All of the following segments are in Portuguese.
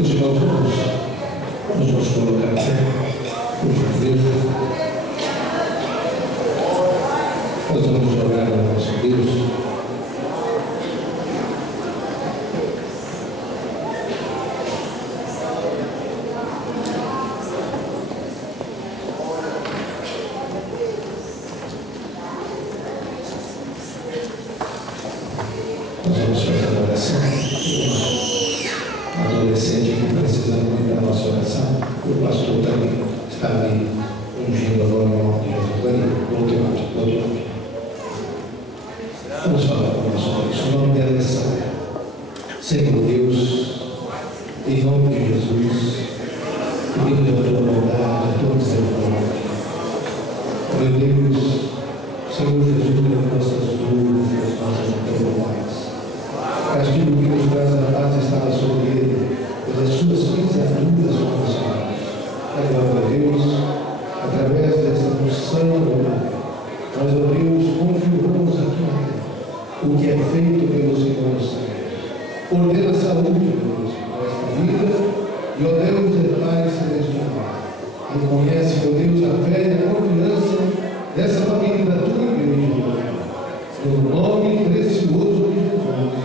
Meus irmãos, vamos nos colocar aqui, por gentileza. Nós vamos orar ao nosso Deus. Nós vamos fazer a oração. Adolescente que precisa muito da nossa oração. O pastor também está ali ungindo agora em nome de Jesus. Outro lado. Vamos falar com o nosso Deus. O nome dela é Santa. Senhor Deus, em nome de Jesus, pedimos a tua bondade, a tua misericórdia. Meu Deus, Senhor Jesus, as nossas dúvidas, as nossas enfermidades. Castigo que nos traz a paz estava sobre ele, pelas suas pisaduras condicionais. Agora, Deus, através dessa unção, nós, ó Deus, confirmamos aqui o que é feito pelo Senhor dos Céus. Ordena a saúde, Deus, para esta vida, e, ó Deus, é Pai celestial. Reconhece, ó Deus, a fé e a confiança dessa família da tua igreja. No nome precioso de Jesus,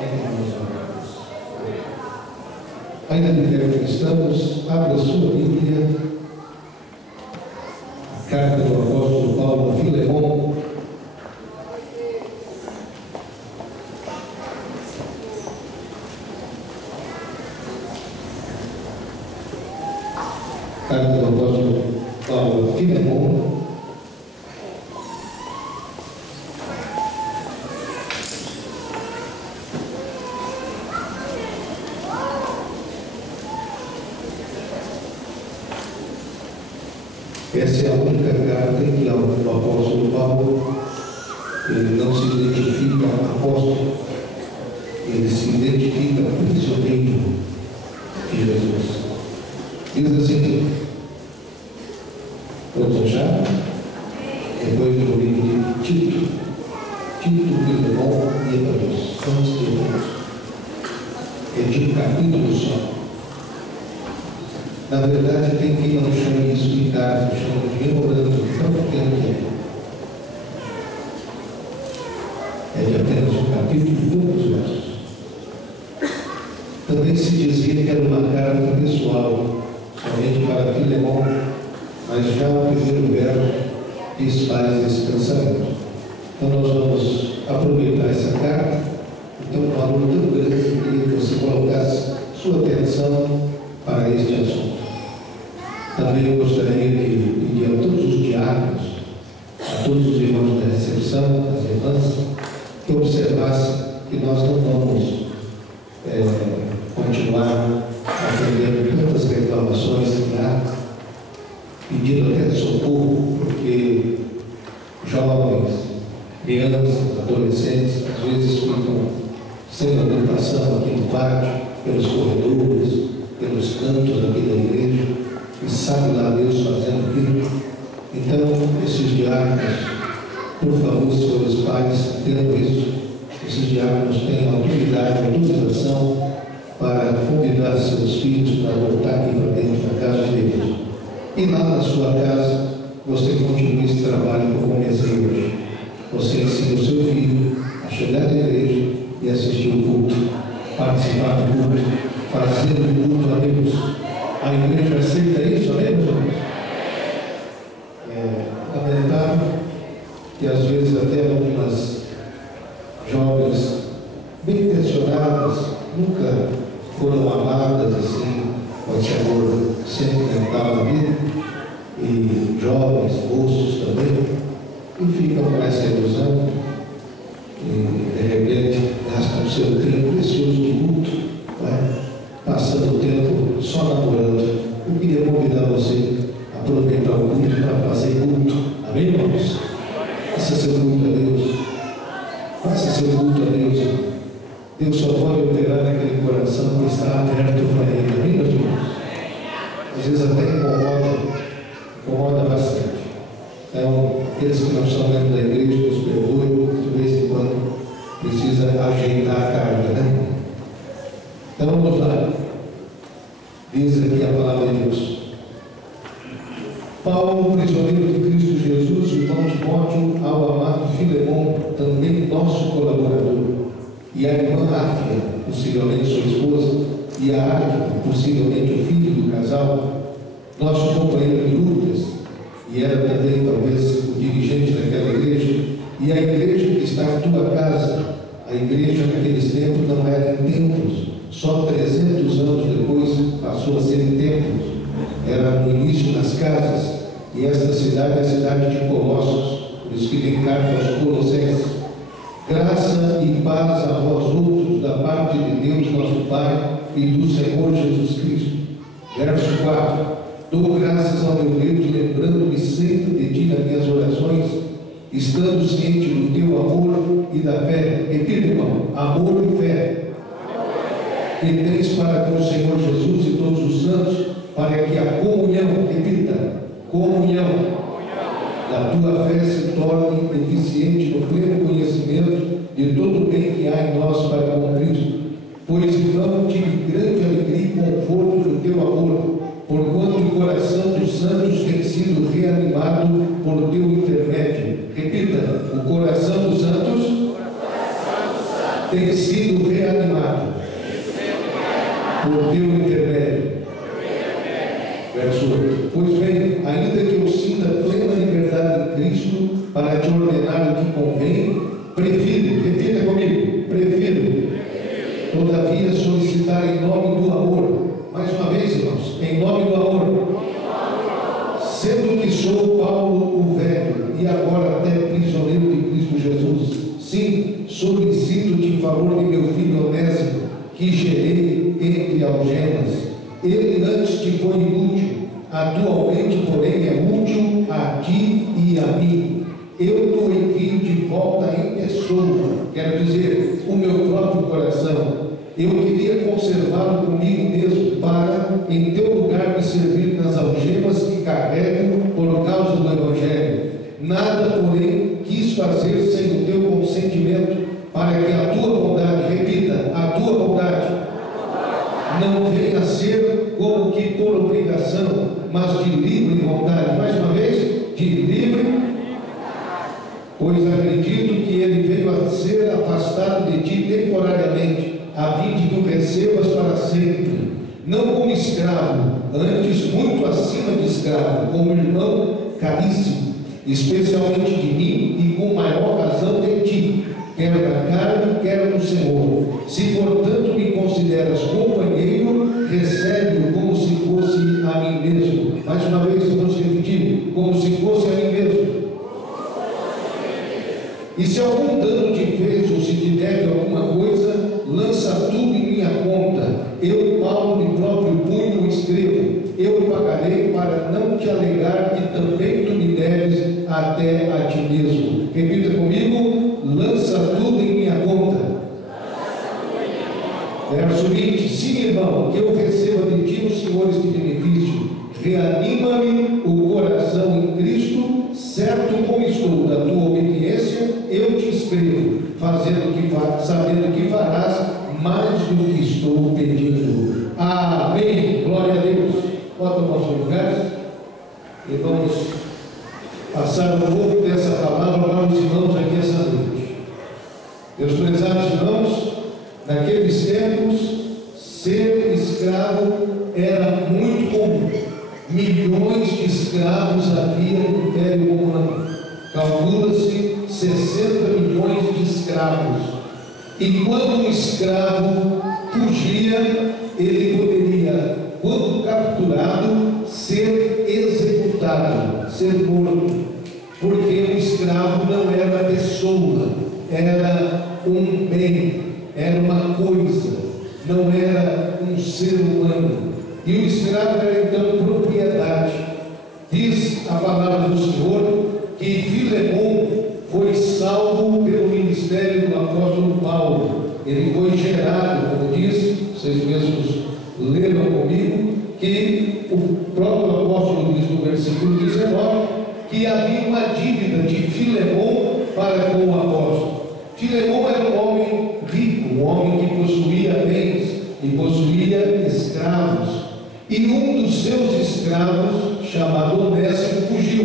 é que nós oramos. Ainda de pé que estamos, abra a sua Bíblia, a carta do apóstolo Paulo a Filemon. Carta do apóstolo Paulo a Filemon. Essa é a única carta em que o apóstolo Paulo ele não se identifica apóstolo, ele se identifica prisioneiro de Jesus. Diz assim, vamos achar? Depois do livro de Tito, Filemon e Hebreus. Vamos ter é de um capítulo só. Na verdade, tem que ir no chão e explicar, no chão de memorando, tão pequeno que é. É de apenas um capítulo e poucos versos. Também se dizia que era uma carta pessoal, somente para Filemon, mas já o primeiro verso desfaz esse pensamento. Então nós vamos aproveitar essa carta. Então, um valor tão grande, eu queria que você colocasse sua atenção para este assunto. Também eu gostaria de pedir a todos os diáconos, a todos os irmãos da recepção, as irmãs, que observassem que nós não vamos continuar atendendo tantas reclamações que há, pedindo até socorro, porque jovens, crianças, adolescentes, às vezes ficam sem orientação aqui no pátio, pelos corredores, pelos cantos aqui da igreja, e sabe lá Deus fazendo aquilo. Então, esses diáconos, por favor, senhores pais, entendam isso. Esses diáconos têm autoridade, autorização para convidar seus filhos para voltar aqui para dentro da casa de Deus. E lá na sua casa, você continua esse trabalho que eu comecei hoje. Você ensina o seu filho a chegar na igreja e assistir o culto, participar do culto, fazer o culto a Deus. A igreja aceita isso, amém, meus irmãos? É lamentável que às vezes até algumas jovens bem intencionadas nunca foram amadas assim, pode ser amor sentimental na vida, e jovens, moços também, e ficam com essa ilusão, e de repente gastam o seu tempo precioso de culto, passando o tempo só namorando. Eu queria convidar você a aproveitar o culto para fazer culto. Amém, irmãos? Faça seu culto a Deus. Faça seu culto a Deus. Deus só pode operar naquele coração que está aberto para Ele. Amém, meus irmãos? Às vezes até incomoda bastante. Então, aqueles que não são membros da igreja, nos perdoem, de vez em quando precisa ajeitar a carga, né? Então vamos lá. Diz aqui a palavra de Deus. Paulo, prisioneiro de Cristo Jesus, irmão Timóteo, ao amado Filemon, também nosso colaborador, e a irmã Áfia, possivelmente sua esposa, e a Arquipo, possivelmente o filho do casal, nosso companheiro de lutas, e era também talvez o dirigente daquela igreja, e a igreja que está em tua casa. A igreja naqueles tempos não era em templos, só 300 anos depois passou a ser em templos, era no início nas casas, e esta cidade é a cidade de Colossos, por isso que tem carta aos Colossenses. Graça e paz a vós outros, da parte de Deus nosso Pai e do Senhor Jesus Cristo. Verso 4. Dou graças ao meu Deus, lembrando-me sempre de ti nas minhas orações, estando ciente do teu amor e da fé. Repita, irmão, amor e fé que tens para com o Senhor Jesus e todos os santos, para que a comunhão, repita, comunhão da tua fé se torne eficiente no pleno conhecimento de todo o bem que há em nós para com Cristo. Pois então tive grande alegria e conforto no teu amor, porquanto o coração dos santos tem sido reanimado por teu intermédio. Repita, o coração dos santos tem sido reanimado por teu intermédio. Verso 8. Pois bem, ainda que eu sinta plena liberdade em Cristo para te ordenar o que convém, prefiro, repita comigo, prefiro, todavia solicitar em nome do amor. Mais uma vez, irmãos, em nome do amor, sendo que sou Paulo o velho, e agora até prisioneiro de Cristo Jesus, sim, solicito-te em favor de meu filho Onésimo, que gerei entre algemas. Ele antes te foi inútil, atualmente, porém, é útil a ti e a mim. Eu te envio de volta em pessoa, quero dizer, o meu próprio coração. Eu queria conservá-lo comigo mesmo, para, em teu lugar, me servir nas algemas que carrego por causa do Evangelho. Nada, porém, quis fazer sem o teu consentimento, para que a tua bondade, repita, a tua bondade, não venha a ser como que por obrigação, mas de livre vontade. Mais uma vez, de livre, pois acredito que ele veio a ser afastado de ti temporariamente, a fim de que o recebas para sempre, não como escravo, antes muito acima de escravo, como irmão caríssimo, especialmente de mim e com maior razão de ti, quer na carne, quer no Senhor. Se portanto me consideras companheiro, recebe-o como se fosse a mim mesmo. Mais uma vez, vamos repetir, como se fosse a mim mesmo. E se algum dano te fez ou se te deve alguma coisa, lança tudo em minha conta. Eu, Paulo, de próprio punho escrevo. Eu pagarei para não te alegar que também tu me deves até a ti mesmo. Repita comigo, lança tudo em minha conta. Verso 20. Sim, irmão, que eu receba de ti os senhores de benefício. Reanima-me o coração em Cristo, certo como estou da tua obediência, eu te escrevo, sabendo que farás mais do que estou pedindo. Amém. Glória a Deus. Bota o nosso lugar e vamos passar um pouco dessa palavra para os irmãos aqui essa noite. Meus prezados irmãos, naqueles tempos, ser escravo era muito comum. Milhões de escravos havia no Império Romano. Calcula-se 60 milhões de escravos. E quando um escravo fugia, ele poderia, quando capturado, ser executado, ser morto. Porque o escravo não era pessoa, era um bem, era uma coisa, não era um ser humano. E o escravo era então propriedade. Diz a palavra do Senhor que Filemon foi salvo pelo ministério do apóstolo Paulo. Ele foi gerado, como diz, vocês mesmos leram comigo, que o próprio apóstolo diz no versículo 19, que havia uma dívida de Filemon para com o apóstolo. Filemon era um homem rico, um homem que possuía bens e possuía escravos. e um dos seus escravos, chamado Onésimo, fugiu.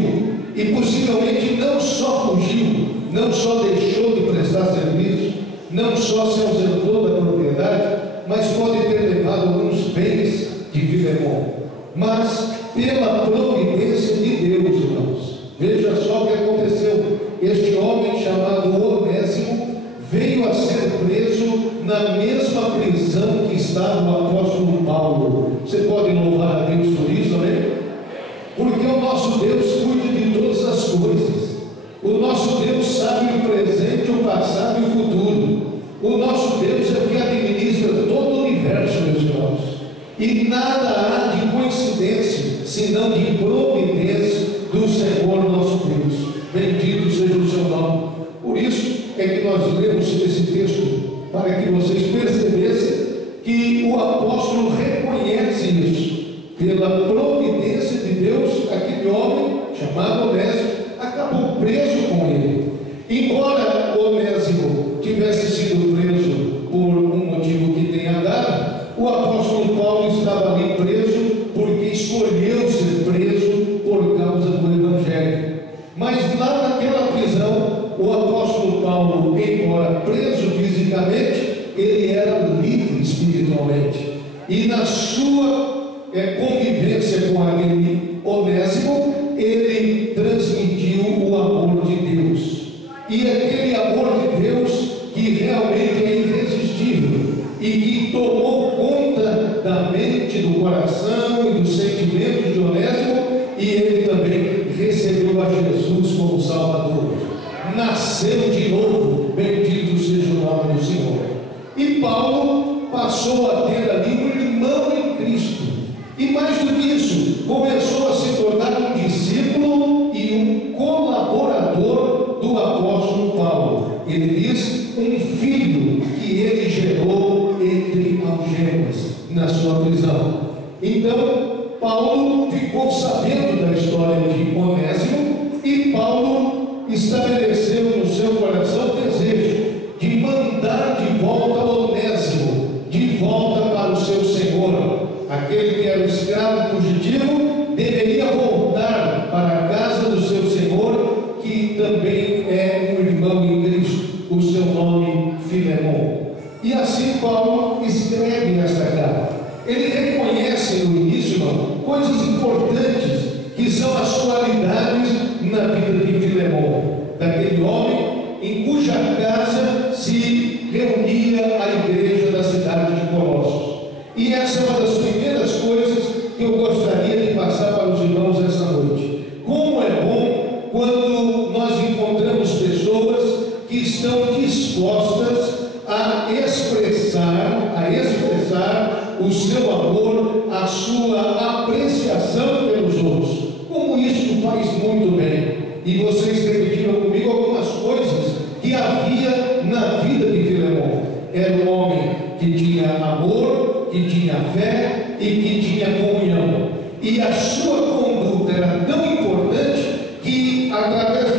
E possivelmente não só fugiu, não só deixou de prestar serviço, não só se ausentou da propriedade, mas pode ter levado alguns bens de Filemon. Mas pela providência de Deus, irmãos, veja só o que aconteceu. Este homem chamado Onésimo veio a ser preso na mesma prisão que estava o apóstolo Paulo. Você pode louvar a Deus por isso, amém? Porque o nosso Deus cuida de todas as coisas. O nosso Deus sabe o presente, o passado e o futuro. O nosso Deus é o que administra todo o universo, meus irmãos. E nada há de coincidência, senão de providência do Senhor nosso Deus. Bendito seja o seu nome. Por isso é que nós lemos esse texto, para que vocês percebessem que o apóstolo reconhece isso. Pela providência de Deus, aquele homem chamado Onésimo acabou preso com ele. Embora Onésimo tivesse sido preso por um motivo que tenha dado, o apóstolo Paulo estava ali preso porque escolheu ser preso por causa do Evangelho. Mas lá naquela prisão, o apóstolo Paulo, embora preso fisicamente, ele era livre espiritualmente. E na sua convivência com aquele Onésimo, ele transmitiu o amor de Deus. E aquele amor de Deus que realmente é irresistível e que tomou conta da mente, do coração e dos sentimentos de Onésimo, e ele também recebeu a Jesus como Salvador. Nasceu de novo, bendito seja o nome do Senhor. E Paulo passou a ter ali um irmão em Cristo. E mais do que isso, começou a se tornar um discípulo e um colaborador do apóstolo Paulo. Ele diz, um filho que ele gerou entre algemas na sua prisão. Então, Paulo ficou sabendo da história de Onésimo e Paulo estabeleceu no seu coração o desejo de mandar de volta Onésimo, de volta para o seu Senhor. Aquele que era o escravo fugitivo deveria voltar para a casa do seu Senhor, que também é um irmão em Cristo, o seu nome Filemon. E assim Paulo escreve esta carta. Ele reconhece no início, irmão, coisas importantes que são as qualidades na vida de Filemon, daquele homem em cuja casa se reunia a igreja da cidade de Colossos. E essa é uma das primeiras coisas que eu gostaria de passar para os irmãos esta noite. Como é bom quando nós encontramos pessoas que estão dispostas a expressar o seu amor, a sua apreciação pelos outros. Como isso faz muito bem. E vocês repetiram comigo algumas coisas que havia na vida de Filemon. Era um homem que tinha amor, que tinha fé e que tinha comunhão. E a sua conduta era tão importante que, através